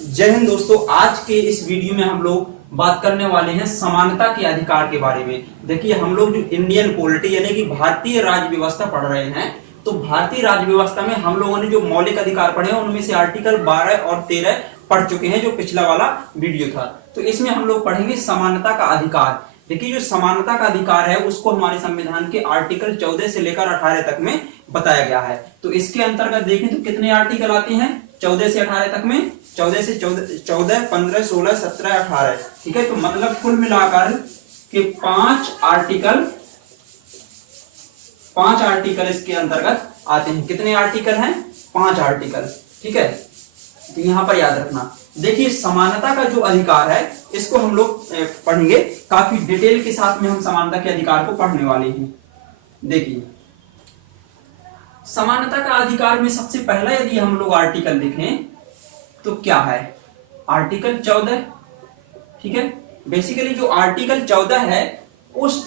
जय हिंद दोस्तों। आज के इस वीडियो में हम लोग बात करने वाले हैं समानता के अधिकार के बारे में। देखिए, हम लोग जो इंडियन पॉलिटी यानी कि भारतीय राज्य व्यवस्था पढ़ रहे हैं, तो भारतीय राज्य व्यवस्था में हम लोगों ने जो मौलिक अधिकार पढ़े हैं उनमें से आर्टिकल 12 और 13 पढ़ चुके हैं, जो पिछला वाला वीडियो था। तो इसमें हम लोग पढ़ेंगे समानता का अधिकार। देखिए, जो समानता का अधिकार है उसको हमारे संविधान के आर्टिकल 14 से लेकर 18 तक में बताया गया है। तो इसके अंतर्गत देखें तो कितने आर्टिकल आते हैं 14 से 18 तक में? 14 से 14, 15, 16, 17, 18। ठीक है, तो मतलब कुल मिलाकर के 5 आर्टिकल इसके अंतर्गत आते हैं। कितने आर्टिकल हैं? 5 आर्टिकल। ठीक है, तो यहां पर याद रखना। देखिए, समानता का जो अधिकार है इसको हम लोग पढ़ेंगे काफी डिटेल के साथ में। हम समानता के अधिकार को पढ़ने वाले हैं। देखिए, समानता का अधिकार में सबसे पहला यदि हम लोग आर्टिकल देखें तो क्या है? आर्टिकल 14। ठीक है, बेसिकली जो आर्टिकल 14 है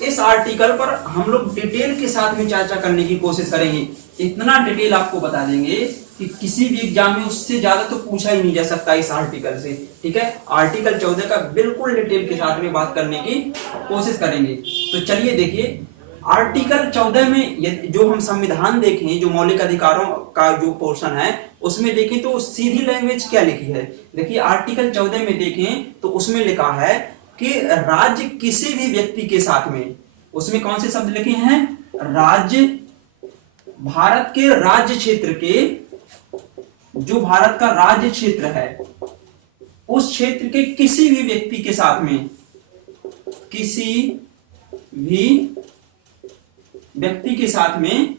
इस आर्टिकल पर हम लोग डिटेल के साथ में चर्चा करने की कोशिश करेंगे। इतना डिटेल आपको बता देंगे कि किसी भी एग्जाम में उससे ज्यादा तो पूछा ही नहीं जा सकता इस आर्टिकल से। ठीक है, आर्टिकल 14 का बिल्कुल डिटेल के साथ में बात करने की कोशिश करेंगे। तो चलिए देखिए, आर्टिकल 14 में जो हम संविधान देखें, जो मौलिक अधिकारों का जो पोर्शन है उसमें देखें तो सीधी लैंग्वेज क्या लिखी है। देखिए, आर्टिकल 14 में देखें तो उसमें लिखा है कि राज्य किसी भी व्यक्ति के साथ में, उसमें कौन से शब्द लिखे हैं? राज्य, भारत के राज्य क्षेत्र के, जो भारत का राज्य क्षेत्र है उस क्षेत्र के किसी भी व्यक्ति के साथ में, किसी भी व्यक्ति के साथ में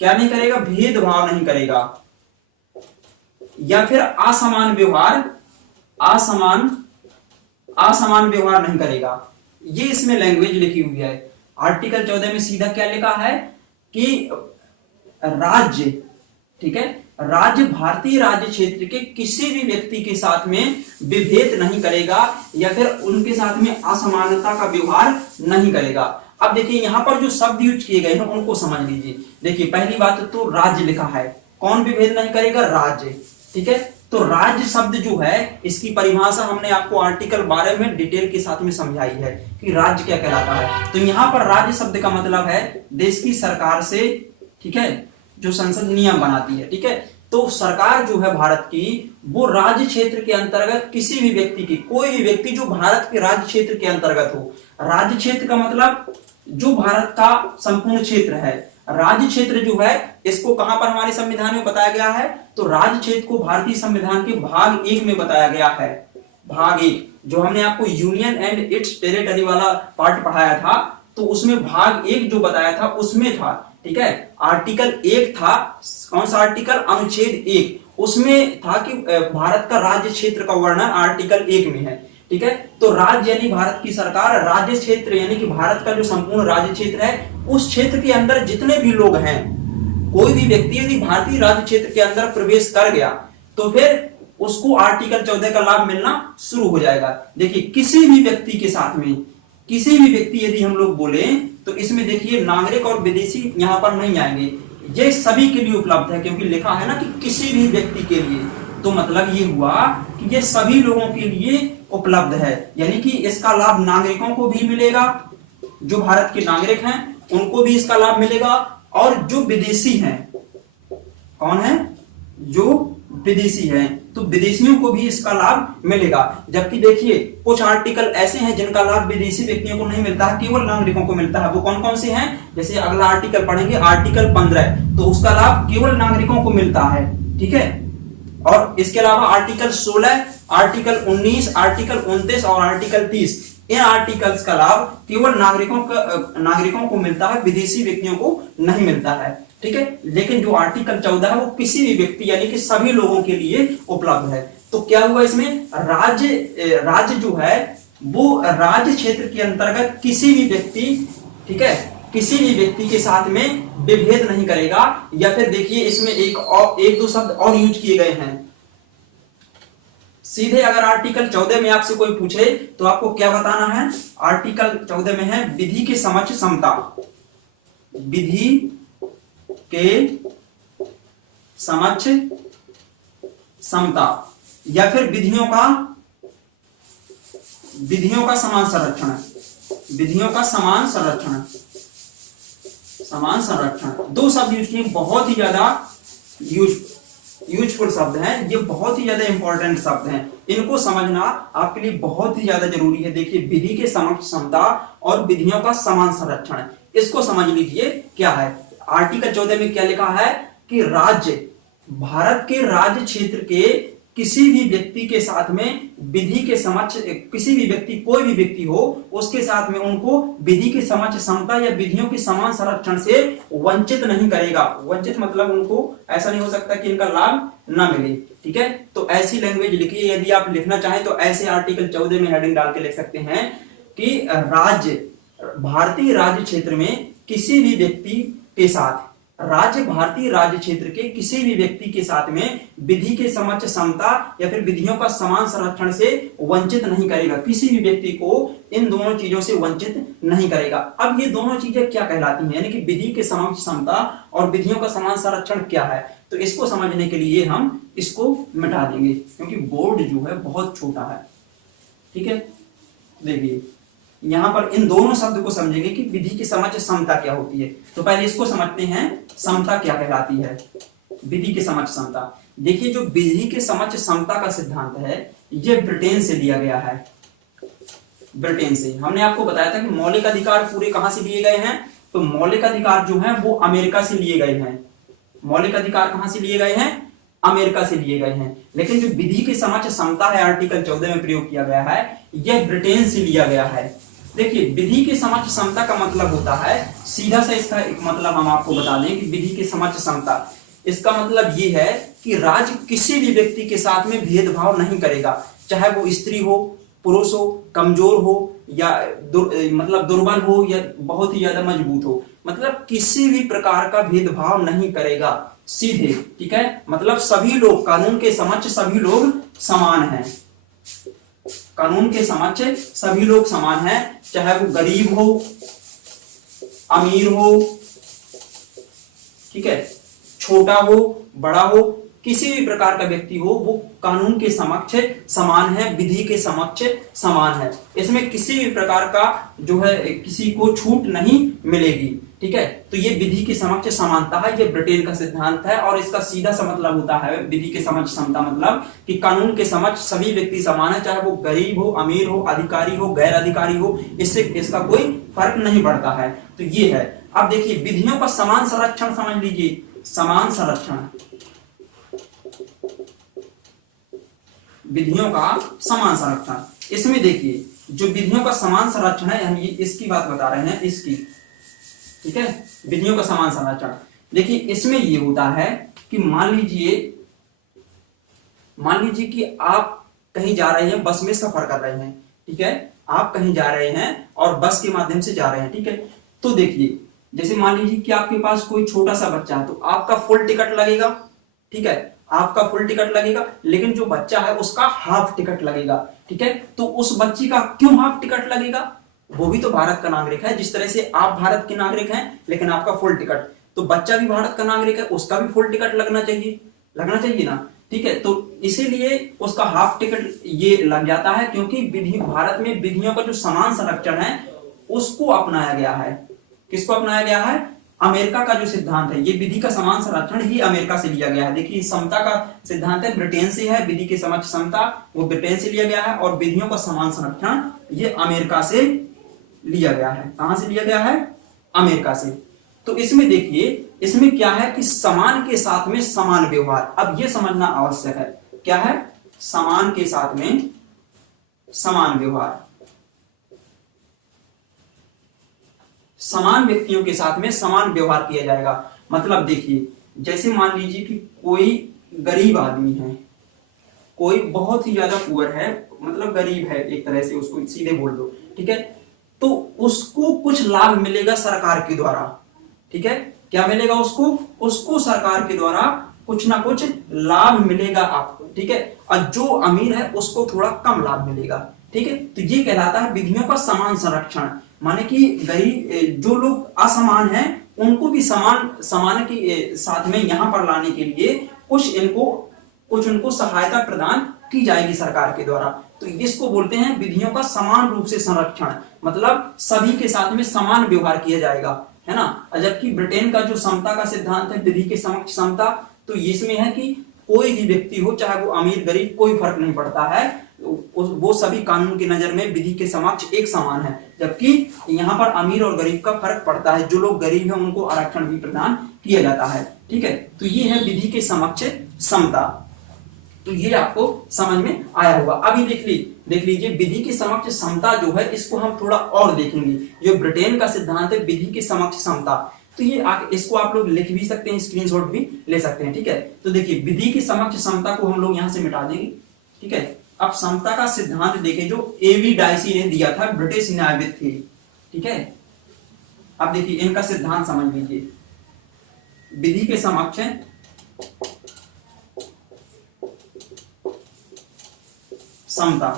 क्या नहीं करेगा? भेदभाव नहीं करेगा या फिर असमान व्यवहार नहीं करेगा। ये इसमें लैंग्वेज लिखी हुई है। आर्टिकल 14 में सीधा क्या लिखा है कि राज्य, ठीक है, राज्य भारतीय राज्य क्षेत्र के किसी भी व्यक्ति के साथ में विभेद नहीं करेगा या फिर उनके साथ में असमानता का व्यवहार नहीं करेगा। अब देखिए, यहां पर जो शब्द यूज किए गए हैं उनको समझ लीजिए। देखिए, पहली बात तो राज्य लिखा है, कौन विभेद नहीं करेगा? राज्य। ठीक है, तो राज्य शब्द जो है इसकी परिभाषा हमने आपको आर्टिकल 12 में डिटेल के साथ में समझाई है कि राज्य क्या कहलाता है। तो यहां पर राज्य शब्द का मतलब है देश की सरकार से, ठीक है, जो संसद नियम बनाती है। ठीक है, तो सरकार जो है भारत की, वो राज्य क्षेत्र के अंतर्गत किसी भी व्यक्ति की, कोई भी व्यक्ति जो भारत के राज्य क्षेत्र के अंतर्गत हो। राज्य क्षेत्र का मतलब जो भारत का संपूर्ण क्षेत्र है। राज्य क्षेत्र जो है इसको कहां पर हमारे संविधान में बताया गया है? तो राज्य क्षेत्र को भारतीय संविधान के भाग 1 में बताया गया है। भाग 1 जो हमने आपको यूनियन एंड इट्स टेरिटरी वाला पार्ट पढ़ाया था, तो उसमें भाग 1 जो बताया था उसमें था। ठीक है, आर्टिकल 1 था, कौन सा आर्टिकल? अनुच्छेद 1, उसमें था कि भारत का राज्य क्षेत्र का वर्णन आर्टिकल 1 में है। ठीक है, तो राज्य यानी भारत की सरकार, राज्य क्षेत्र यानी कि भारत का जो संपूर्ण राज्य क्षेत्र है उस क्षेत्र के अंदर जितने भी लोग हैं, कोई भी व्यक्ति यदि भारतीय राज्य क्षेत्र के अंदर प्रवेश कर गया तो फिर उसको आर्टिकल 14 का लाभ मिलना शुरू हो जाएगा। देखिए, किसी भी व्यक्ति के साथ में, किसी भी व्यक्ति यदि हम लोग बोले तो इसमें देखिए नागरिक और विदेशी यहां पर नहीं आएंगे, ये सभी के लिए उपलब्ध है, क्योंकि लिखा है ना कि किसी भी व्यक्ति के लिए। तो मतलब ये हुआ कि ये सभी लोगों के लिए उपलब्ध है, यानी कि इसका लाभ नागरिकों को भी मिलेगा, जो भारत के नागरिक हैं उनको भी इसका लाभ मिलेगा, और जो विदेशी हैं, कौन है? जो विदेशी हैं, तो विदेशियों को भी इसका लाभ मिलेगा। जबकि देखिए, कुछ आर्टिकल ऐसे हैं जिनका लाभ विदेशी व्यक्तियों को नहीं मिलता है, केवल नागरिकों को मिलता है। वो कौन कौन से हैं? जैसे अगला आर्टिकल पढ़ेंगे, आर्टिकल 15, तो उसका लाभ केवल नागरिकों को मिलता है। ठीक है, और इसके अलावा आर्टिकल 16, आर्टिकल 19, आर्टिकल 29 और आर्टिकल 30, इन आर्टिकल्स का लाभ केवल नागरिकों को मिलता है, विदेशी व्यक्तियों को नहीं मिलता है। ठीक है, लेकिन जो आर्टिकल 14 है वो किसी भी व्यक्ति यानी कि सभी लोगों के लिए उपलब्ध है। तो क्या हुआ इसमें? राज्य जो है वो राज्य क्षेत्र के अंतर्गत किसी भी व्यक्ति, ठीक है, किसी भी व्यक्ति के साथ में विभेद नहीं करेगा। या फिर देखिए, इसमें एक दो शब्द और यूज किए गए हैं। सीधे अगर आर्टिकल 14 में आपसे कोई पूछे तो आपको क्या बताना है? आर्टिकल 14 में है विधि के समक्ष समता। विधि के समक्ष समता। या फिर विधियों का समान संरक्षण, विधियों का समान संरक्षण, समान संरक्षण। दो शब्द यूज किए, बहुत ही ज्यादा यूजफुल शब्द हैं, ये बहुत ही ज्यादा इंपॉर्टेंट शब्द हैं, इनको समझना आपके लिए बहुत ही ज्यादा जरूरी है। देखिए, विधि के समक्ष समता और विधियों का समान संरक्षण, इसको समझ लीजिए क्या है। आर्टिकल 14 में क्या लिखा है कि राज्य, भारत के राज्य क्षेत्र के किसी भी व्यक्ति के साथ में विधि के समक्ष, किसी भी व्यक्ति, कोई भी व्यक्ति हो, उसके साथ में उनको विधि के समक्ष समता या विधियों के समान संरक्षण से वंचित नहीं करेगा। वंचित मतलब उनको ऐसा नहीं हो सकता कि इनका लाभ ना मिले, ठीक है। तो ऐसी लैंग्वेज लिखिए। यदि आप लिखना चाहें तो ऐसे आर्टिकल 14 में हेडिंग डाल के लिख सकते हैं कि राज्य, भारतीय राज्य क्षेत्र में किसी भी व्यक्ति के साथ, राज्य भारतीय राज्य क्षेत्र के किसी भी व्यक्ति के साथ में विधि के समक्ष समता या फिर विधियों का समान संरक्षण से वंचित नहीं करेगा। किसी भी व्यक्ति को इन दोनों चीजों से वंचित नहीं करेगा। अब ये दोनों चीजें क्या कहलाती हैं, यानी कि विधि के समक्ष समता और विधियों का समान संरक्षण क्या है, तो इसको समझने के लिए हम इसको मिटा देंगे, क्योंकि बोर्ड जो है बहुत छोटा है, ठीक है। देखिए, यहां पर इन दोनों शब्द को समझेंगे कि विधि के समक्ष समता क्या होती है। तो पहले इसको समझते हैं, समता क्या कहलाती है, विधि के समक्ष समता। देखिए, जो विधि के समक्ष समता का सिद्धांत है, यह ब्रिटेन से लिया गया है। ब्रिटेन से हमने आपको बताया था कि मौलिक अधिकार पूरे कहां से लिए गए हैं, तो मौलिक अधिकार जो है वो अमेरिका से लिए गए हैं। मौलिक अधिकार कहां से लिए गए हैं, अमेरिका से लिए गए हैं। लेकिन जो विधि के समक्ष समता है, आर्टिकल 14 में प्रयोग किया गया है, यह ब्रिटेन से लिया गया है। देखिए, विधि के समक्ष समता का मतलब होता है, सीधा सा इसका एक मतलब हम आपको बता दें कि विधि के समक्ष समता, इसका मतलब ये है कि राज्य किसी भी व्यक्ति के साथ में भेदभाव नहीं करेगा, चाहे वो स्त्री हो, पुरुष हो, कमजोर हो या मतलब दुर्बल हो या बहुत ही ज्यादा मजबूत हो, मतलब किसी भी प्रकार का भेदभाव नहीं करेगा, सीधे, ठीक है। मतलब सभी लोग, कानून के समक्ष सभी लोग समान हैं, कानून के समक्ष सभी लोग समान हैं, चाहे वो गरीब हो, अमीर हो, ठीक है, छोटा हो, बड़ा हो, किसी भी प्रकार का व्यक्ति हो, वो कानून के समक्ष समान है, विधि के समक्ष समान है। इसमें किसी भी प्रकार का जो है किसी को छूट नहीं मिलेगी, ठीक है। तो ये विधि के समक्ष समानता है, ये ब्रिटेन का सिद्धांत है, और इसका सीधा सा मतलब होता है विधि के समक्ष समता मतलब कि कानून के समक्ष सभी व्यक्ति समान है, चाहे वो गरीब हो, अमीर हो, अधिकारी हो, गैर अधिकारी हो, इससे इसका कोई फर्क नहीं पड़ता है। तो ये है। अब देखिए, विधियों का समान संरक्षण समझ लीजिए, समान संरक्षण, विधियों का समान संरक्षण। इसमें देखिए, जो विधियों का समान संरक्षण है, हम ये इसकी बात बता रहे हैं, इसकी, ठीक है, विधियों का समान संरक्षण। देखिए, इसमें ये होता है कि मान लीजिए कि आप कहीं जा रहे हैं, बस में सफर कर रहे हैं, ठीक है, आप कहीं जा रहे हैं और बस के माध्यम से जा रहे हैं, ठीक है। तो देखिए, जैसे मान लीजिए कि आपके पास कोई छोटा सा बच्चा है, तो आपका फुल टिकट लगेगा, ठीक है, आपका फुल टिकट लगेगा, लेकिन जो बच्चा है उसका हाफ टिकट लगेगा, ठीक है। तो उस बच्ची का क्यों हाफ टिकट लगेगा, वो भी तो भारत का नागरिक है, जिस तरह से आप भारत के नागरिक हैं लेकिन आपका फुल टिकट, तो बच्चा भी भारत का नागरिक है, उसका भी फुल टिकट लगना चाहिए ना, ठीक है। तो इसीलिए उसका हाफ टिकट ये लग जाता है, क्योंकि विधि, भारत में विधियों का जो समान संरक्षण है उसको अपनाया गया है। किसको अपनाया गया है, अमेरिका का जो सिद्धांत है, ये विधि का समान संरक्षण ही अमेरिका से लिया गया है। देखिए, समता का सिद्धांत है ब्रिटेन से है, विधि के समक्ष समता वो ब्रिटेन से लिया गया है, और विधियों का समान संरक्षण ये अमेरिका से लिया गया है। कहां से लिया गया है, अमेरिका से। तो इसमें देखिए, इसमें क्या है कि समान के साथ में समान व्यवहार, अब यह समझना आवश्यक है, क्या है, समान के साथ में समान व्यवहार, समान व्यक्तियों के साथ में समान व्यवहार किया जाएगा। मतलब देखिए, जैसे मान लीजिए कि कोई गरीब आदमी है, कोई बहुत ही ज्यादा पुअर है, मतलब गरीब है एक तरह से, उसको सीधे बोल दो, ठीक है, तो उसको कुछ लाभ मिलेगा सरकार के द्वारा, ठीक है, क्या मिलेगा उसको सरकार के द्वारा कुछ ना कुछ लाभ मिलेगा आपको, ठीक है, और जो अमीर है उसको थोड़ा कम लाभ मिलेगा, ठीक है। तो ये कहलाता है विधियों का समान संरक्षण, माने कि गरीब, जो लोग असमान हैं उनको भी समान के साथ में यहां पर लाने के लिए कुछ उनको सहायता प्रदान की जाएगी सरकार के द्वारा। तो इसको बोलते हैं विधियों का समान रूप से संरक्षण, मतलब सभी के साथ में समान व्यवहार किया जाएगा, है ना। जबकि ब्रिटेन का जो समता का सिद्धांत है, विधि के समक्ष समता, तो इसमें है कि कोई भी व्यक्ति हो, चाहे वो अमीर गरीब, कोई फर्क नहीं पड़ता है, वो सभी कानून की नजर में विधि के समक्ष एक समान है। जबकि यहाँ पर अमीर और गरीब का फर्क पड़ता है, जो लोग गरीब हैं उनको आरक्षण भी प्रदान किया जाता है, ठीक है। तो ये है विधि के समक्ष समता। तो ये आपको समझ में आया होगा। अभी देख लीजिए विधि के समक्ष समता जो है, इसको हम थोड़ा और देखेंगे। जो ब्रिटेन का सिद्धांत है विधि के समक्ष समता, तो ये इसको आप लोग लिख भी सकते हैं, स्क्रीनशॉट भी ले सकते हैं, ठीक है। तो देखिए विधि की समक्ष समता को हम लोग यहां से मिटा देंगे, ठीक है। अब समता का सिद्धांत देखें जो एवी डाइसी ने दिया था, ब्रिटिश न्यायविद थे, ठीक है। अब देखिए इनका सिद्धांत समझ लीजिए, विधि के समक्ष समता।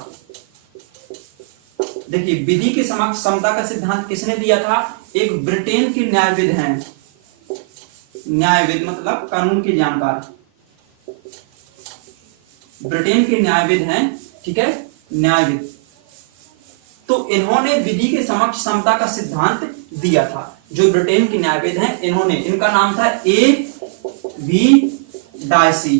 देखिए विधि के समक्ष समता का सिद्धांत किसने दिया था? एक ब्रिटेन के न्यायविद हैं, न्यायविद मतलब कानून के जानकार, ब्रिटेन के न्यायविद हैं, ठीक है, न्यायविद। तो इन्होंने विधि के समक्ष समता का सिद्धांत दिया था। जो ब्रिटेन के न्यायविद हैं इन्होंने, इनका नाम था ए.वी. डायसी,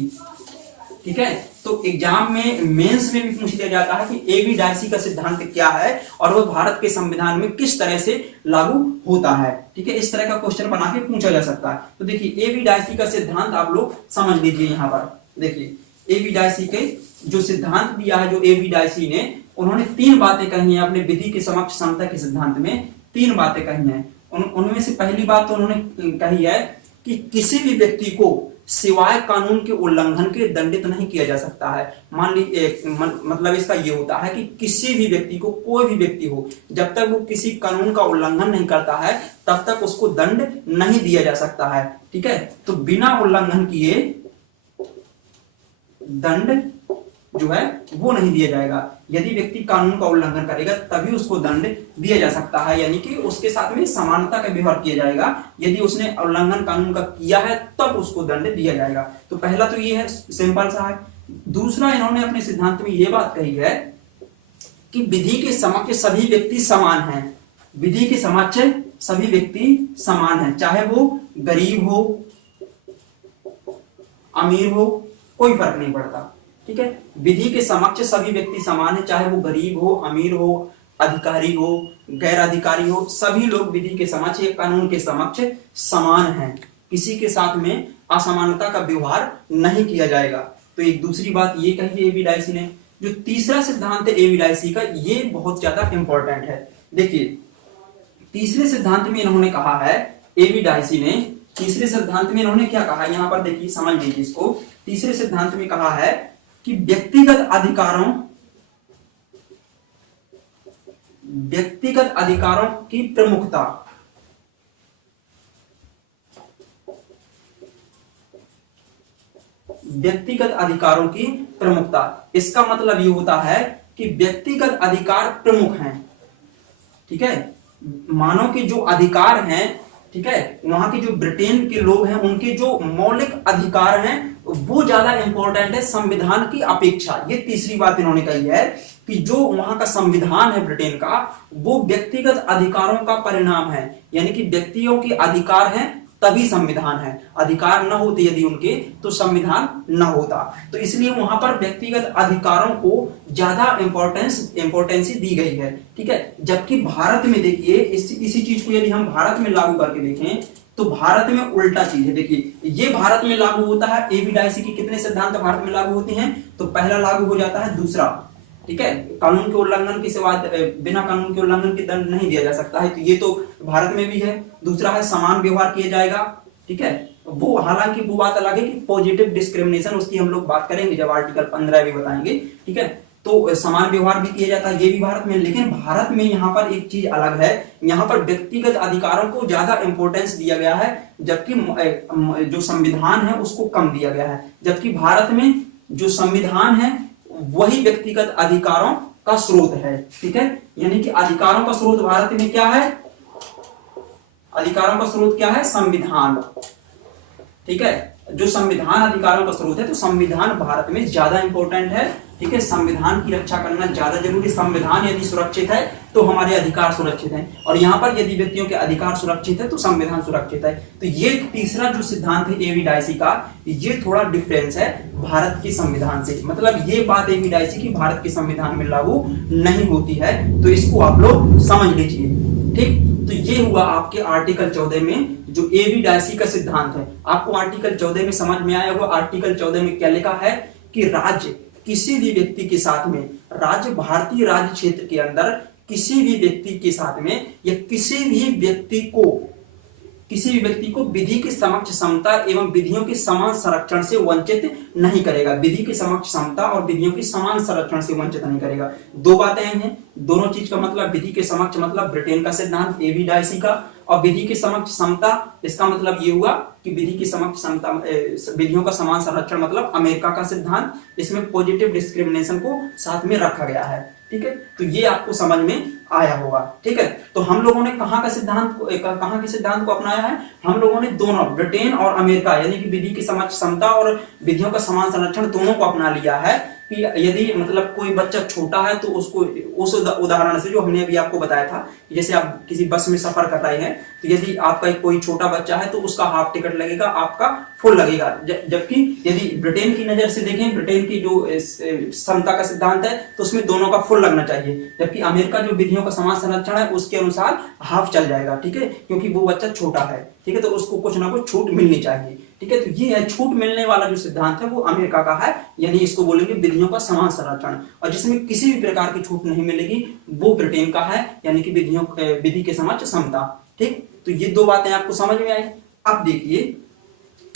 ठीक है। तो एग्जाम में मेंस में भी पूछ लिया जाता है कि ए.वी. डायसी का सिद्धांत क्या है और वह भारत के संविधान में किस तरह से लागू होता है, ठीक है। इस तरह का क्वेश्चन बना के पूछा जा सकता है। तो देखिए ए.वी. डायसी का सिद्धांत आप लोग समझ लीजिए। यहाँ पर देखिए ए.वी. डायसी के जो सिद्धांत दिया है, जो ए.वी. डायसी ने, उन्होंने 3 बातें कही हैं अपने विधि के समक्ष समता के सिद्धांत में। 3 बातें कही हैं। उनमें से पहली बात तो उन्होंने कही है कि किसी भी व्यक्ति को सिवाय कानून के उल्लंघन के दंडित नहीं किया जा सकता है। मान लीजिए मतलब इसका ये होता है कि किसी भी व्यक्ति को, कोई भी व्यक्ति हो, जब तक वो किसी कानून का उल्लंघन नहीं करता है तब तक उसको दंड नहीं दिया जा सकता है, ठीक है। तो बिना उल्लंघन किए दंड जो है वो नहीं दिया जाएगा। यदि व्यक्ति कानून का उल्लंघन करेगा तभी उसको दंड दिया जा सकता है, यानी कि उसके साथ में समानता का व्यवहार किया जाएगा। यदि उसने उल्लंघन कानून का किया है तब उसको दंड दिया जाएगा। तो पहला तो ये है, सिंपल सा है। दूसरा, इन्होंने अपने सिद्धांत में ये बात कही है कि विधि के समक्ष सभी व्यक्ति समान हैं। विधि के समक्ष सभी व्यक्ति समान हैं, चाहे वो गरीब हो, अमीर हो, कोई फर्क नहीं पड़ता, ठीक है। विधि के समक्ष सभी व्यक्ति समान है, चाहे वो गरीब हो, अमीर हो, अधिकारी हो, गैर अधिकारी हो, सभी लोग विधि के समक्ष या कानून के समक्ष समान हैं। किसी के साथ में असमानता का व्यवहार नहीं किया जाएगा। तो एक दूसरी बात ये कही ए.वी. डायसी ने। जो तीसरा सिद्धांत है ए.वी. डायसी का, ये बहुत ज्यादा इंपॉर्टेंट है। देखिए तीसरे सिद्धांत में इन्होंने कहा है, ए.वी. डायसी ने तीसरे सिद्धांत में इन्होंने क्या कहा, यहां पर देखिए, समझ लीजिए इसको। तीसरे सिद्धांत में कहा है कि व्यक्तिगत अधिकारों की प्रमुखता, व्यक्तिगत अधिकारों की प्रमुखता। इसका मतलब ये होता है कि व्यक्तिगत अधिकार प्रमुख हैं, ठीक है। मानव के जो अधिकार हैं, ठीक है, वहां के जो ब्रिटेन के लोग हैं उनके जो मौलिक अधिकार हैं वो ज्यादा इंपॉर्टेंट है संविधान की अपेक्षा। ये तीसरी बात इन्होंने कही है कि जो वहां का संविधान है ब्रिटेन का, वो व्यक्तिगत अधिकारों का परिणाम है, यानी कि व्यक्तियों के अधिकार हैं तभी संविधान है। अधिकार न होते यदि उनके, तो संविधान न होता। तो इसलिए वहां पर व्यक्तिगत अधिकारों को ज्यादा इंपॉर्टेंस दी गई है, ठीक है। जबकि भारत में देखिए इसी चीज को यदि हम भारत में लागू करके देखें तो भारत में उल्टा चीज है। देखिए ये भारत में लागू होता है, ए.वी. डायसी की कितने सिद्धांत भारत में लागू होते हैं, तो पहला लागू हो जाता है, दूसरा, ठीक है, कानून के उल्लंघन के सिवा बिना कानून के उल्लंघन के दंड नहीं दिया जा सकता है, तो ये तो भारत में भी है। दूसरा है समान व्यवहार किया जाएगा, ठीक है। वो हालांकि वो बात अलग है कि पॉजिटिव डिस्क्रिमिनेशन, उसकी हम लोग बात करेंगे जब आर्टिकल 15 भी बताएंगे, ठीक है। तो समान व्यवहार भी किया जाता है, ये भी भारत में। लेकिन भारत में यहाँ पर एक चीज अलग है, यहाँ पर व्यक्तिगत अधिकारों को ज्यादा इंपॉर्टेंस दिया गया है, जबकि जो संविधान है उसको कम दिया गया है। जबकि भारत में जो संविधान है वही व्यक्तिगत अधिकारों का स्रोत है, ठीक है। यानी कि अधिकारों का स्रोत भारत में क्या है, अधिकारों का स्रोत क्या है, संविधान, ठीक है। जो संविधान अधिकारों का स्रोत है, तो संविधान भारत में ज्यादा इंपॉर्टेंट है। ठीक है, संविधान की रक्षा करना ज्यादा जरूरी। संविधान यदि सुरक्षित है तो हमारे अधिकार सुरक्षित हैं, और यहाँ पर यदि व्यक्तियों के अधिकार सुरक्षित है तो संविधान सुरक्षित है। तो ये तीसरा जो सिद्धांत है एवी डायसी का, ये थोड़ा डिफरेंस है भारत के संविधान से। मतलब ये बात एवी डायसी की भारत के संविधान में लागू नहीं होती है, तो इसको आप लोग समझ लीजिए। ठीक, तो ये हुआ आपके आर्टिकल 14 में जो एवी डायसी का सिद्धांत है। आपको आर्टिकल 14 में समझ में आया होगा। आर्टिकल 14 में क्या लिखा है कि राज्य किसी भी व्यक्ति के साथ में, राज्य भारतीय राज्य क्षेत्र के अंदर किसी भी व्यक्ति के साथ में या किसी भी व्यक्ति को विधि के समक्ष समता एवं विधियों के समान संरक्षण से वंचित नहीं करेगा। विधि के समक्ष समता और विधियों के समान संरक्षण से वंचित नहीं करेगा। दो बातें हैं, दोनों चीज का मतलब विधि के समक्ष मतलब ब्रिटेन का सिद्धांत एवी डायसी का, और विधि के समक्ष समता इसका मतलब ये हुआ कि विधि के समक्ष समता विधियों का समान संरक्षण मतलब अमेरिका का सिद्धांत। इसमें पॉजिटिव डिस्क्रिमिनेशन को साथ में रखा गया है। ठीक है, तो ये आपको समझ में आया होगा। ठीक है, तो हम लोगों ने कहाँ के सिद्धांत को अपनाया है? हम लोगों ने दोनों, ब्रिटेन और अमेरिका, यानी कि विधि की समक्ष समता और विधियों का समान संरक्षण दोनों को अपना लिया है। कि यदि मतलब कोई बच्चा छोटा है तो उसको उस उदाहरण से जो हमने अभी आपको बताया था, जैसे आप किसी बस में सफर कर रहे हैं तो यदि आपका कोई छोटा बच्चा है तो उसका हाफ टिकट लगेगा, आपका फुल लगेगा। जबकि यदि ब्रिटेन की नजर से देखें, ब्रिटेन की जो समता का सिद्धांत है तो उसमें दोनों का फुल लगना चाहिए। जबकि अमेरिका जो विधियों का समान संरक्षण है उसके अनुसार हाफ चल जाएगा। ठीक है, क्योंकि वो बच्चा छोटा है। ठीक है, तो उसको कुछ ना कुछ छूट मिलनी चाहिए। ठीक है, तो ये है छूट मिलने वाला जो सिद्धांत है वो अमेरिका का है, यानी इसको बोलेंगे विधियों का समान संरक्षण। और जिसमें किसी भी प्रकार की छूट नहीं मिलेगी वो ब्रिटेन का है, यानी कि विधि के समक्ष समता। ठीक, तो ये दो बातें आपको समझ में आई। अब देखिए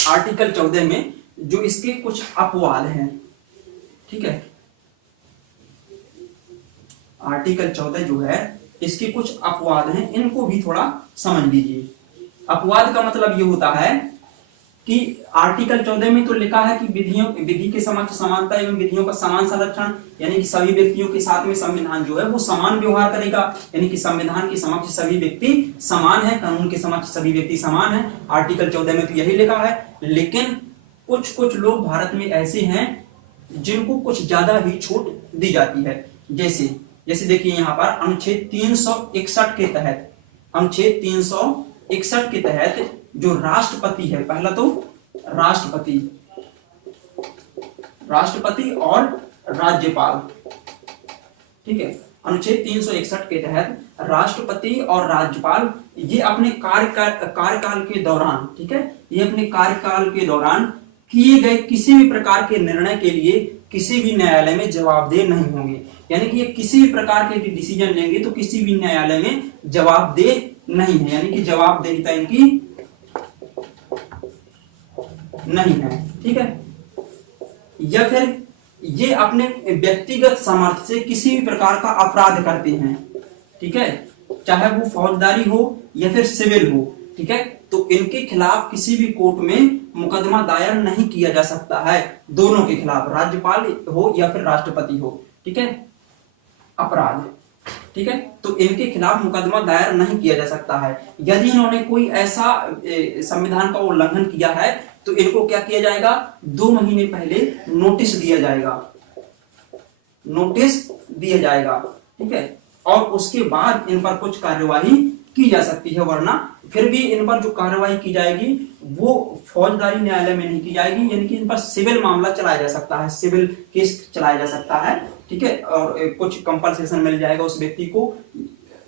आर्टिकल 14 में जो इसके कुछ अपवाद हैं। ठीक है, आर्टिकल 14 जो है इसके कुछ अपवाद हैं, इनको भी थोड़ा समझ लीजिए। अपवाद का मतलब ये होता है कि आर्टिकल 14 में तो लिखा है कि विधि के समक्ष समानता एवं विधियों का समान संरक्षण, यानी कि सभी व्यक्तियों के साथ में संविधान जो है वो समान व्यवहार करेगा। यानी कि संविधान के समक्ष सभी व्यक्ति समान है, कानून के समक्ष सभी व्यक्ति समान है। आर्टिकल 14 में तो यही लिखा है। लेकिन कुछ लोग भारत में ऐसे हैं जिनको कुछ ज्यादा ही छूट दी जाती है। जैसे देखिए यहाँ पर अनुच्छेद 361 के तहत, अनुच्छेद 361 के तहत जो राष्ट्रपति है, पहला तो राष्ट्रपति और राज्यपाल। ठीक है, अनुच्छेद 361 के तहत राष्ट्रपति और राज्यपाल ये अपने कार्यकाल के दौरान, ठीक है, ये अपने कार्यकाल के दौरान किए गए किसी भी प्रकार के निर्णय के लिए किसी भी न्यायालय में जवाबदेह नहीं होंगे। यानी कि ये किसी भी प्रकार के डिसीजन लेंगे तो किसी भी न्यायालय में जवाबदेह नहीं है, यानी कि जवाबदेहिता इनकी नहीं है। ठीक है, या फिर ये अपने व्यक्तिगत सामर्थ्य से किसी भी प्रकार का अपराध करते हैं। ठीक है, चाहे वो फौजदारी हो या फिर सिविल हो। ठीक है, तो इनके खिलाफ किसी भी कोर्ट में मुकदमा दायर नहीं किया जा सकता है, दोनों के खिलाफ, राज्यपाल हो या फिर राष्ट्रपति हो। ठीक है, अपराध। ठीक है, तो इनके खिलाफ मुकदमा दायर नहीं किया जा सकता है। यदि इन्होंने कोई ऐसा संविधान का उल्लंघन किया है तो इनको क्या किया जाएगा, 2 महीने पहले नोटिस दिया जाएगा। ठीक है, और उसके बाद इन पर कुछ कार्यवाही की जा सकती है, वरना फिर भी इन पर जो कार्यवाही की जाएगी वो फौजदारी न्यायालय में नहीं की जाएगी, यानी कि इन पर सिविल मामला चलाया जा सकता है, सिविल केस चलाया जा सकता है। ठीक है, और कुछ कंपनसेशन मिल जाएगा उस व्यक्ति को।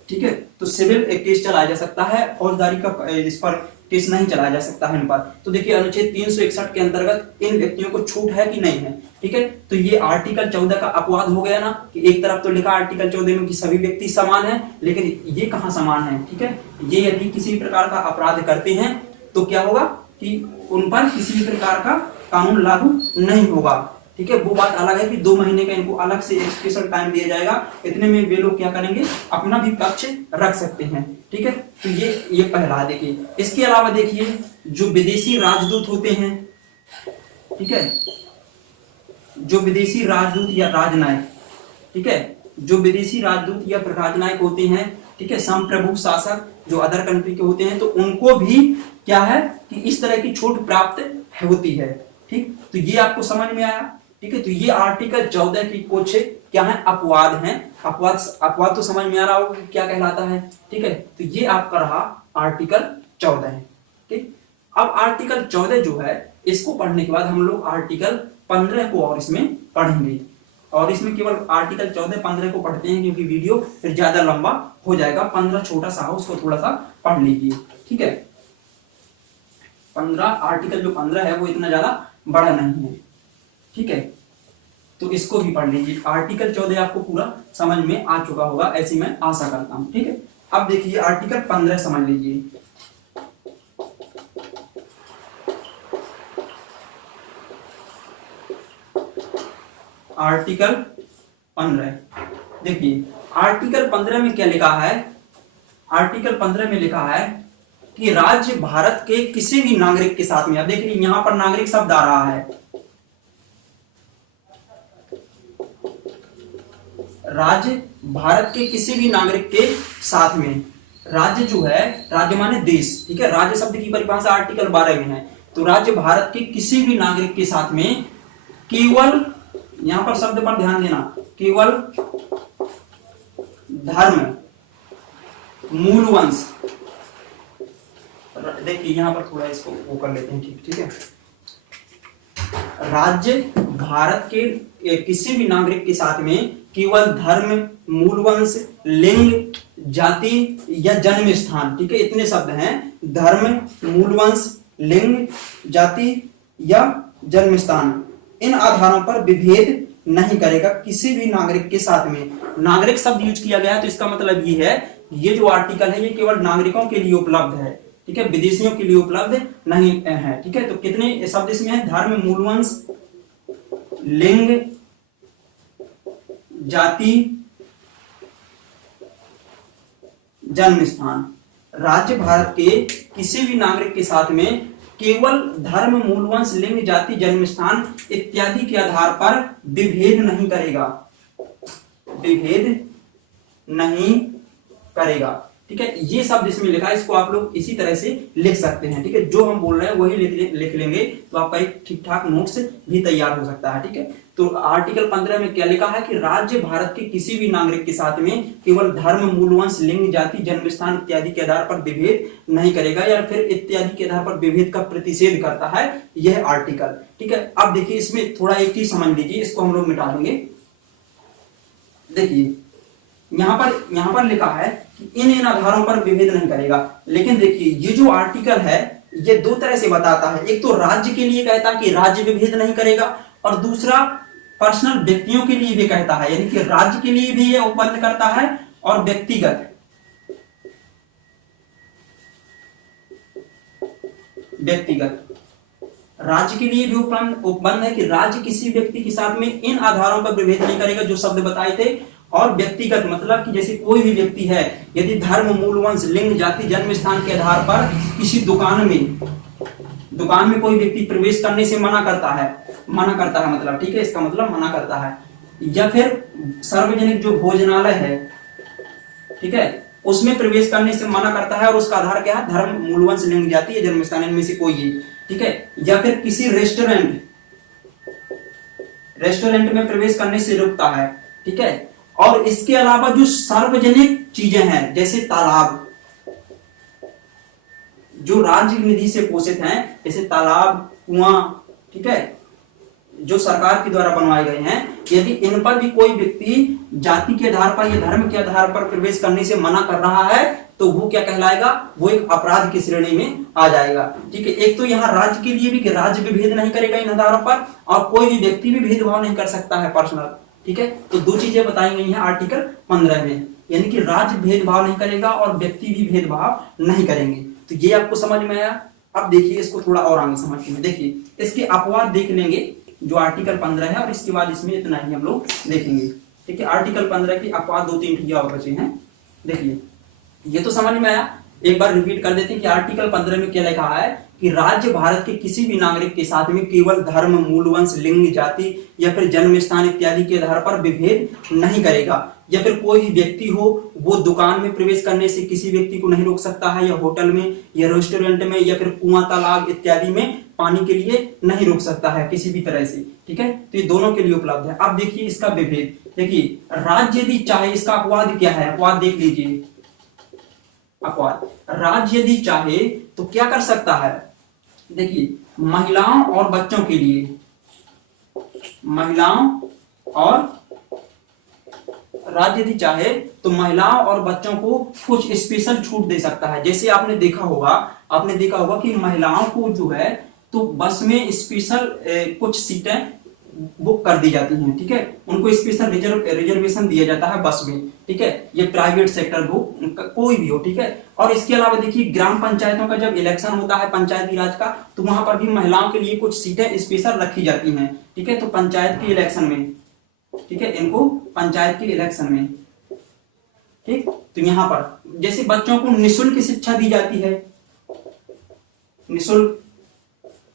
ठीक है, तो सिविल केस चलाया जा सकता है, फौजदारी का इस पर केस नहीं चलाया जा सकता है इन पर। तो देखिए अनुच्छेद 361 के अंतर्गत इन व्यक्तियों को छूट है कि नहीं है। ठीक है, तो ये आर्टिकल 14 का अपवाद हो गया ना, कि एक तरफ तो लिखा आर्टिकल 14 में कि सभी व्यक्ति समान है, लेकिन ये कहां समान है। ठीक है, ये यदि किसी भी प्रकार का अपराध करते हैं तो क्या होगा कि उन पर किसी भी प्रकार का कानून लागू नहीं होगा। ठीक है, वो बात अलग है कि 2 महीने का इनको अलग से एक स्पेशल टाइम दिया जाएगा, इतने में वे लोग क्या करेंगे, अपना भी पक्ष रख सकते हैं। ठीक है, तो ये पहला देखिए। इसके अलावा देखिए जो विदेशी राजदूत होते हैं, ठीक है, जो विदेशी राजदूत या राजनायक, ठीक है, जो विदेशी राजदूत या राजनायक होते हैं, ठीक है, संप्रभु शासक जो अदर कंट्री के होते हैं, तो उनको भी क्या है कि इस तरह की छूट प्राप्त होती है। ठीक, तो ये आपको समझ में आया। ठीक है, तो ये आर्टिकल 14 की कुछ क्या है, अपवाद हैं। अपवाद तो समझ में आ रहा होगा कि क्या कहलाता है। ठीक है, तो ये आपका रहा आर्टिकल 14 है। ठीक, अब आर्टिकल 14 जो है इसको पढ़ने के बाद हम लोग आर्टिकल 15 को और इसमें पढ़ेंगे, और इसमें केवल आर्टिकल 14 15 को पढ़ते हैं क्योंकि वीडियो फिर ज्यादा लंबा हो जाएगा। 15 छोटा सा है, उसको थोड़ा सा पढ़ लीजिए। ठीक है, 15 आर्टिकल जो 15 है वो इतना ज्यादा बड़ा नहीं है। ठीक है, तो इसको भी पढ़ लीजिए। आर्टिकल 14 आपको पूरा समझ में आ चुका होगा, ऐसी मैं आशा करता हूं। ठीक है, अब देखिए आर्टिकल 15 समझ लीजिए। आर्टिकल 15 देखिए, आर्टिकल 15 में क्या लिखा है। आर्टिकल 15 में लिखा है कि राज्य भारत के किसी भी नागरिक के साथ में, अब देखिए यहां पर नागरिक शब्द आ रहा है। राज्य भारत के किसी भी नागरिक के साथ में, राज्य जो है, राज्य माने देश। ठीक है, राज्य शब्द की परिभाषा आर्टिकल 12 में है। तो राज्य भारत के किसी भी नागरिक के साथ में केवल, यहां पर शब्द पर ध्यान देना, केवल धर्म, मूल वंश, देखिए यहां पर थोड़ा इसको वो कर लेते हैं। ठीक, ठीक है, राज्य भारत के किसी भी नागरिक के साथ में केवल धर्म, मूल वंश, लिंग, जाति या जन्म स्थान, ठीक है, इतने शब्द हैं। धर्म, मूल वंश, लिंग, जाति या जन्म स्थान, इन आधारों पर विभेद नहीं करेगा किसी भी नागरिक के साथ में। नागरिक शब्द यूज किया गया है तो इसका मतलब ये है, ये जो आर्टिकल है ये केवल नागरिकों के लिए उपलब्ध है। ठीक है, विदेशियों के लिए उपलब्ध नहीं है। ठीक है, तो कितने शब्द इसमें है, धर्म, मूल वंश, लिंग, जाति, जन्म स्थान। राज्य भारत के किसी भी नागरिक के साथ में केवल धर्म, मूल वंश, लिंग, जाति, जन्म स्थान इत्यादि के आधार पर विभेद नहीं करेगा, विभेद नहीं करेगा। ठीक है, ये शब्द इसमें लिखा है, इसको आप लोग इसी तरह से लिख सकते हैं। ठीक है, जो हम बोल रहे हैं वही लिख लेंगे तो आपका एक ठीक ठाक नोट्स भी तैयार हो सकता है। ठीक है, तो आर्टिकल 15 में क्या लिखा है कि राज्य भारत के किसी भी नागरिक के साथ में केवल धर्म, मूल वंश, लिंग, जाति, जन्म स्थान इत्यादि के आधार पर विभेद नहीं करेगा, या फिर इत्यादि के आधार पर विभेद का प्रतिषेध करता है यह आर्टिकल। ठीक है, अब देखिए इसमें थोड़ा एक चीज समझ लीजिए, इसको हम लोग मिटा देंगे। देखिए यहां पर लिखा है कि इन आधारों पर विभेद नहीं करेगा, लेकिन देखिए ये जो आर्टिकल है ये दो तरह से बताता है। एक तो राज्य के लिए कहता है कि राज्य विभेद नहीं करेगा, और दूसरा पर्सनल व्यक्तियों के लिए भी कहता है, यानी कि राज्य के लिए भी ये उपबंध करता है और व्यक्तिगत राज्य के लिए भी उपबंध है कि राज्य किसी व्यक्ति के साथ में इन आधारों पर विभेद नहीं करेगा जो शब्द बताए थे। और व्यक्तिगत मतलब कि जैसे कोई भी व्यक्ति है, यदि धर्म, मूल वंश, लिंग, जाति, जन्म स्थान के आधार पर किसी दुकान में कोई व्यक्ति प्रवेश करने से मना करता है मतलब, ठीक है, इसका मतलब मना करता है। या फिर सार्वजनिक जो भोजनालय है, ठीक है, उसमें प्रवेश करने से मना करता है, और उसका आधार क्या है, धर्म, मूल वंश, लिंग, जाति या जन्म स्थान, इनमें से कोई है। ठीक है, या फिर किसी रेस्टोरेंट में प्रवेश करने से रोकता है। ठीक है, और इसके अलावा जो सार्वजनिक चीजें हैं जैसे तालाब, जो राज्य निधि से पोषित हैं, जैसे तालाब, कुआं, ठीक है, जो सरकार के द्वारा बनवाए गए हैं, यदि इन पर भी कोई व्यक्ति जाति के आधार पर या धर्म के आधार पर प्रवेश करने से मना कर रहा है तो वो क्या कहलाएगा, वो एक अपराध की श्रेणी में आ जाएगा। ठीक है, एक तो यहाँ राज्य के लिए भी कि राज्य विभेद नहीं करेगा इन आधारों पर, और कोई भी व्यक्ति भी भेदभाव नहीं कर सकता है पर्सनल। ठीक है, तो दो चीजें बताई गई हैं आर्टिकल 15 में, यानी कि राज्य भेदभाव नहीं करेगा और व्यक्ति भी भेदभाव नहीं करेंगे। तो ये आपको समझ में आया। अब देखिए इसको थोड़ा और आगे समझते हैं। देखिए इसके अपवाद देख लेंगे जो आर्टिकल 15 है, और इसके बाद इसमें इतना ही हम लोग देखेंगे। ठीक है, आर्टिकल 15 के अपवाद 2-3 और बचे हैं। देखिए ये तो समझ में आया एक बार रिपीट कर देते हैं कि आर्टिकल 15 में क्या लिखा है कि राज्य भारत के किसी भी नागरिक के साथ में केवल धर्म, मूल वंश, लिंग, जाति या फिर जन्म स्थान इत्यादि के आधार पर विभेद नहीं करेगा। या फिर कोई व्यक्ति हो वो दुकान में प्रवेश करने से किसी व्यक्ति को नहीं रोक सकता है, या होटल में या रेस्टोरेंट में या फिर कुआं, तालाब इत्यादि में पानी के लिए नहीं रोक सकता है किसी भी तरह से। ठीक है, तो ये दोनों के लिए उपलब्ध है। अब देखिए इसका विभेद, देखिए राज्य यदि चाहे, इसका अपवाद क्या है, अपवाद देख लीजिए। अपवाद, राज्य यदि चाहे तो क्या कर सकता है, देखिए महिलाओं और बच्चों के लिए, महिलाओं और राज्य यदि चाहे तो महिलाओं और बच्चों को कुछ स्पेशल छूट दे सकता है। जैसे आपने देखा होगा कि महिलाओं को जो है तो बस में स्पेशल कुछ सीटें बुक कर दी जाती हैं। ठीक है, उनको स्पेशल रिजर्वेशन दिया जाता है बस में। ठीक है, ये प्राइवेट सेक्टर हो, कोई भी हो। ठीक है, और इसके अलावा देखिए ग्राम पंचायतों का जब इलेक्शन होता है पंचायती राज का, तो वहां पर भी महिलाओं के लिए कुछ सीटें स्पेशल रखी जाती हैं। ठीक है, तो पंचायत के इलेक्शन में, ठीक है, इनको पंचायत के इलेक्शन में, ठीक, तो यहां पर जैसे बच्चों को निःशुल्क शिक्षा दी जाती है, निःशुल्क।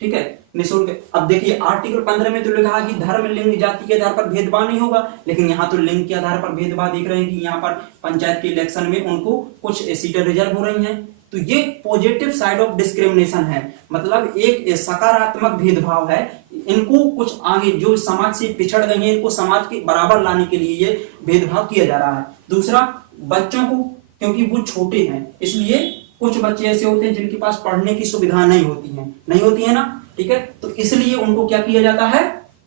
ठीक है, निःशुल्क। अब देखिए आर्टिकल 15 में तो लिखा है कि धर्म, लिंग, जाति के आधार पर भेदभाव नहीं होगा, लेकिन यहाँ तो लिंग के आधार पर भेदभाव देख रहे हैं कि यहाँ पर पंचायत के इलेक्शन में उनको कुछ सीटें रिजर्व हो रही हैं। तो ये पॉजिटिव साइड ऑफ डिस्क्रिमिनेशन है, मतलब एक सकारात्मक भेदभाव है। इनको कुछ आगे जो समाज से पिछड़ गए हैं, इनको समाज के बराबर लाने के लिए ये भेदभाव किया जा रहा है। दूसरा, बच्चों को, क्योंकि वो छोटे हैं इसलिए कुछ बच्चे ऐसे होते हैं जिनके पास पढ़ने की सुविधा नहीं होती है ना। ठीक है, तो इसलिए उनको क्या किया जाता है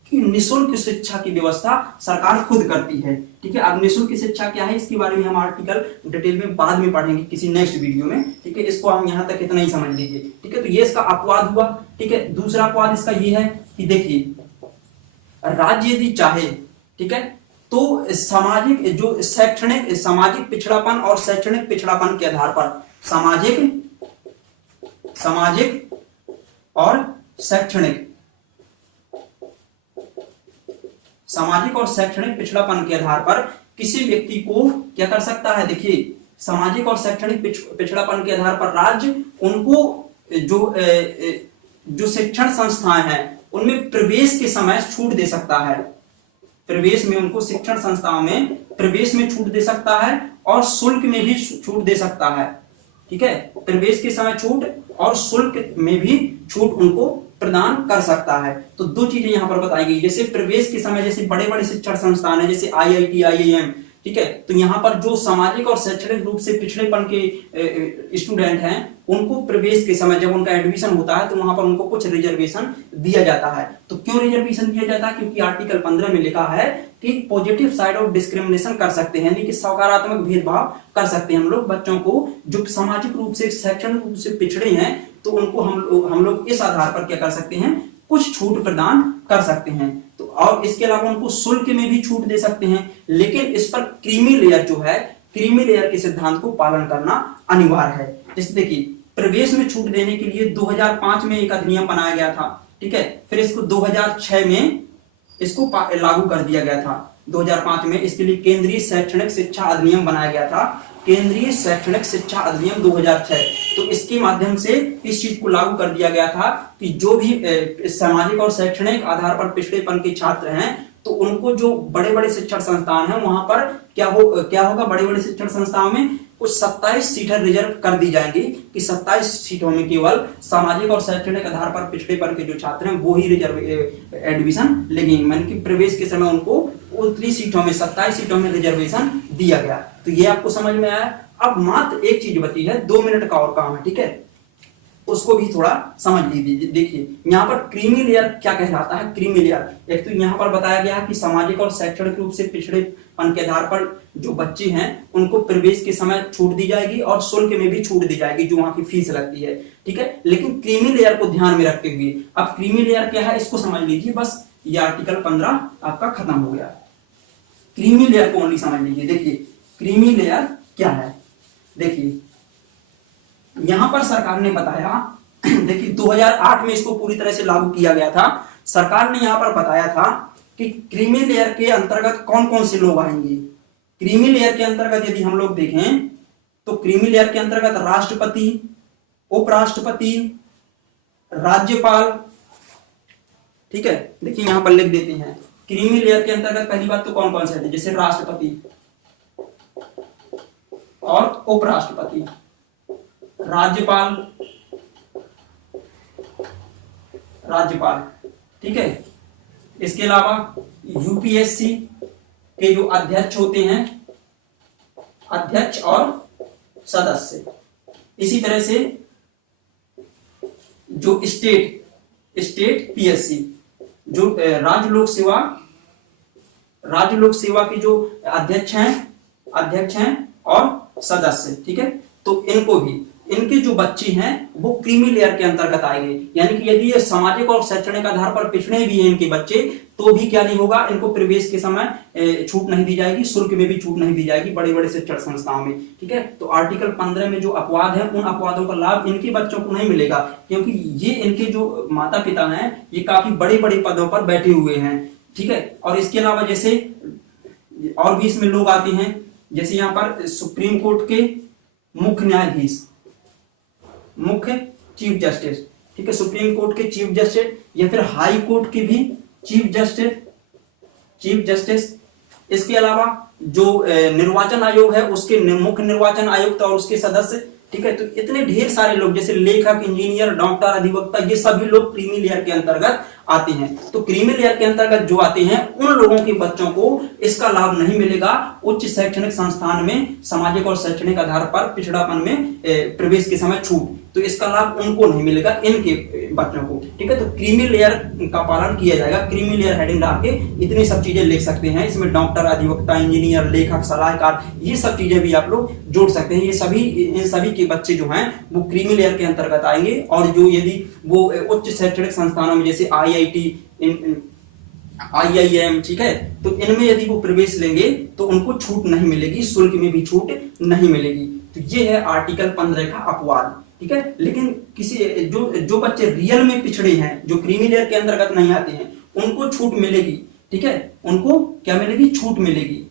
कि निःशुल्क शिक्षा की व्यवस्था सरकार खुद करती है। ठीक है, अब निःशुल्क शिक्षा क्या है इसके बारे में हम आर्टिकल डिटेल में बाद में पढ़ेंगे किसी नेक्स्ट वीडियो में। ठीक है, इसको हम यहाँ तक इतना ही समझ लीजिए। ठीक है, तो ये इसका अपवाद हुआ। ठीक है, दूसरा अपवाद इसका ये है कि देखिए राज्य यदि चाहे, ठीक है, तो सामाजिक जो शैक्षणिक, सामाजिक पिछड़ापन और शैक्षणिक पिछड़ापन के आधार पर, सामाजिक और शैक्षणिक पिछड़ापन के आधार पर किसी व्यक्ति को क्या कर सकता है, देखिए सामाजिक और शैक्षणिक पिछड़ापन के आधार पर राज्य उनको जो शिक्षण संस्थाएं हैं उनमें प्रवेश के समय छूट दे सकता है। प्रवेश में उनको शिक्षण संस्थाओं में प्रवेश में छूट दे सकता है और शुल्क में भी छूट दे सकता है। ठीक है, प्रवेश के समय छूट और शुल्क में भी छूट उनको प्रदान कर सकता है। तो दो चीजें यहाँ पर बताई गई, जैसे प्रवेश के समय जैसे बड़े बड़े शिक्षण संस्थान है जैसे IIT, IIM, ठीक है, तो यहाँ पर जो सामाजिक और शैक्षणिक रूप से पिछड़ेपन के स्टूडेंट हैं उनको प्रवेश के समय जब उनका एडमिशन होता है तो वहां पर उनको कुछ रिजर्वेशन दिया जाता है। तो क्यों रिजर्वेशन दिया जाता है, क्योंकि आर्टिकल 15 में लिखा है कि पॉजिटिव साइड ऑफ डिस्क्रिमिनेशन कर सकते हैं, यानी कि सकारात्मक भेदभाव कर सकते हैं हम लोग। बच्चों को जो सामाजिक रूप से, शैक्षणिक रूप से पिछड़े हैं तो उनको हम लोग इस आधार पर क्या कर सकते हैं, कुछ छूट प्रदान कर सकते हैं। तो और इसके अलावा उनको शुल्क में भी छूट दे सकते हैं, लेकिन इस पर क्रीमी लेयर जो है, क्रीमी लेयर के सिद्धांत को पालन करना अनिवार्य है। जैसे देखिए प्रवेश में छूट देने के लिए 2005 में एक अधिनियम बनाया गया था। ठीक है, फिर इसको 2006 में इसको लागू कर दिया गया था। 2005 में इसके लिए केंद्रीय शैक्षणिक शिक्षा अधिनियम बनाया गया था, केंद्रीय शैक्षणिक शिक्षा अधिनियम 2006। तो इसके माध्यम से इस चीज को लागू कर दिया गया था कि जो भी सामाजिक और शैक्षणिक आधार पर पिछड़ेपन के छात्र हैं तो उनको जो बड़े बड़े शिक्षण संस्थान हैं वहां पर क्या होगा, बड़े बड़े शिक्षण संस्थाओं में कुछ 27 सीटें रिजर्व कर दी जाएंगी कि 27 सीटों में केवल सामाजिक और शैक्षणिक आधार पर पिछड़ेपन के जो छात्र हैं वो ही रिजर्व एडमिशन लेंगे, यानी कि प्रवेश के समय उनको उतनी सीटों में 27 सीटों में रिजर्वेशन दिया गया। तो ये आपको समझ में आया। अब मात्र एक चीज बची है, 2 मिनट का और काम है। ठीक है, उसको भी थोड़ा समझ लीजिए। देखिए यहाँ पर क्रीमी लेयर क्या कहलाता है। क्रीमी लेयर एक तो यहाँ पर बताया गया कि सामाजिक और शैक्षणिक रूप से पिछड़ेपन के आधार पर जो बच्चे हैं उनको प्रवेश के समय छूट दी जाएगी और शुल्क में भी छूट दी जाएगी जो वहां की फीस लगती है। ठीक है, लेकिन क्रीमी लेयर को ध्यान में रखते हुए अब क्रीमी लेयर क्या है इसको समझ लीजिए। बस ये आर्टिकल 15 आपका खत्म हो गया। क्रीमी लेयर को ओनली समझ लीजिए। देखिए क्रीमी लेयर क्या है, देखिए यहां पर सरकार ने बताया, देखिए 2008 में इसको पूरी तरह से लागू किया गया था। सरकार ने यहां पर बताया था कि क्रीमी लेयर के अंतर्गत कौन कौन से लोग आएंगे। क्रीमी लेयर के अंतर्गत यदि हम लोग देखें तो क्रीमी लेयर के अंतर्गत राष्ट्रपति, उपराष्ट्रपति, राज्यपाल, ठीक है। देखिए यहां पर लिख देते हैं क्रीमी लेयर के अंतर्गत पहली बात तो कौन कौन से आते हैं, जैसे राष्ट्रपति और उपराष्ट्रपति, राज्यपाल, ठीक है। इसके अलावा यूपीएससी के जो अध्यक्ष होते हैं, अध्यक्ष और सदस्य। इसी तरह से जो स्टेट पीएससी, जो राज्य लोक सेवा के जो अध्यक्ष हैं और सदस्य, ठीक है। तो इनको भी, इनके जो बच्चे हैं वो क्रीमी लेयर के अंतर्गत आएंगे। यानी कि यदि ये सामाजिक और शैक्षणिक आधार पर पिछड़े भी हैं इनके बच्चे, तो भी क्या नहीं होगा, इनको प्रवेश के समय छूट नहीं दी जाएगी, शुल्क में भी छूट नहीं दी जाएगी बड़े बड़े शिक्षण संस्थाओं में, ठीक है। तो आर्टिकल 15 में जो अपवाद है, उन अपवादों का लाभ इनके बच्चों को नहीं मिलेगा, क्योंकि ये इनके जो माता पिता हैं ये काफी बड़े बड़े पदों पर बैठे हुए हैं, ठीक है। और इसके अलावा जैसे और भी इसमें लोग आते हैं, जैसे यहाँ पर सुप्रीम कोर्ट के मुख्य न्यायाधीश, मुख्य चीफ जस्टिस, ठीक है, सुप्रीम कोर्ट के चीफ जस्टिस, या फिर हाई कोर्ट के भी चीफ जस्टिस। इसके अलावा जो निर्वाचन आयोग है उसके मुख्य निर्वाचन आयुक्त और उसके सदस्य, ठीक है। तो इतने ढेर सारे लोग, जैसे लेखक, इंजीनियर, डॉक्टर, अधिवक्ता, ये सभी लोग क्रीमी लेयर के अंतर्गत आते हैं। तो क्रीमी लेयर के अंतर्गत जो आते हैं उन लोगों के बच्चों को इसका लाभ नहीं मिलेगा उच्च शैक्षणिक संस्थान में सामाजिक और शैक्षणिक आधार पर पिछड़ापन में प्रवेश के समय छूट, तो इसका लाभ उनको नहीं मिलेगा, इनके बच्चों को, ठीक है। तो क्रीमी लेयर का पालन किया जाएगा। क्रीमी लेयर हेडिंग डाल के इतनी सब चीजें लिख सकते हैं, इसमें डॉक्टर, अधिवक्ता, इंजीनियर, लेखक, सलाहकार, ये सब चीजें भी आप लोग जोड़ सकते हैं। इन सभी के बच्चे जो हैं वो क्रीमी लेयर के अंतर्गत आएंगे। और जो यदि वो उच्च शैक्षणिक संस्थानों में जैसे IIT, IIM, ठीक है, तो इनमें यदि वो प्रवेश लेंगे तो उनको छूट नहीं मिलेगी, शुल्क में भी छूट नहीं मिलेगी। तो ये है आर्टिकल 15 का अपवाद, ठीक है। लेकिन किसी जो बच्चे रियल में पिछड़े हैं, जो क्रीमी लेयर के अंतर्गत नहीं आते हैं, उनको छूट मिलेगी, ठीक है, उनको क्या मिलेगी, छूट मिलेगी।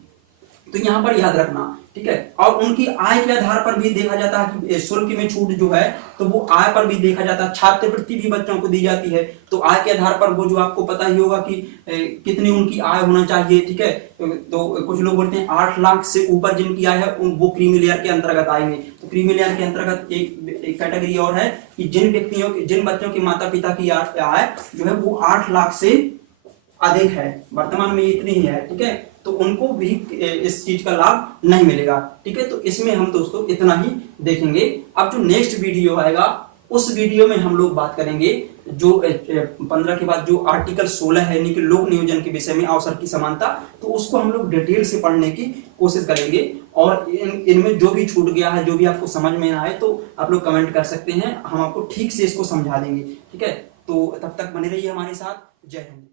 तो यहां पर याद रखना, ठीक है। और उनकी आय के आधार पर भी देखा जाता है कि शुल्क में छूट जो है तो वो आय पर भी देखा जाता है। छात्रवृत्ति भी बच्चों को दी जाती है, तो आय के आधार पर वो जो आपको पता ही होगा कि कितनी उनकी आय होना चाहिए, ठीक है। तो कुछ लोग बोलते हैं 8 लाख से ऊपर जिनकी आय है वो क्रीमी लेयर के अंतर्गत आएंगे। तो क्रीमी लेयर के अंतर्गत एक कैटेगरी और है कि जिन बच्चों के माता पिता की आय जो है वो 8 लाख से अधिक है, वर्तमान में इतनी ही है, ठीक है। तो उनको भी इस चीज का लाभ नहीं मिलेगा, ठीक है। तो इसमें हम दोस्तों इतना ही देखेंगे। अब जो नेक्स्ट वीडियो आएगा उस वीडियो में हम लोग बात करेंगे जो 15 के बाद जो आर्टिकल 16 है, यानी कि लोक नियोजन के विषय में अवसर की समानता, तो उसको हम लोग डिटेल से पढ़ने की कोशिश करेंगे। और इनमें जो भी छूट गया है, जो भी आपको समझ में आए, तो आप लोग कमेंट कर सकते हैं, हम आपको ठीक से इसको समझा देंगे, ठीक है। तो तब तक बने रहिए हमारे साथ। जय हिंद।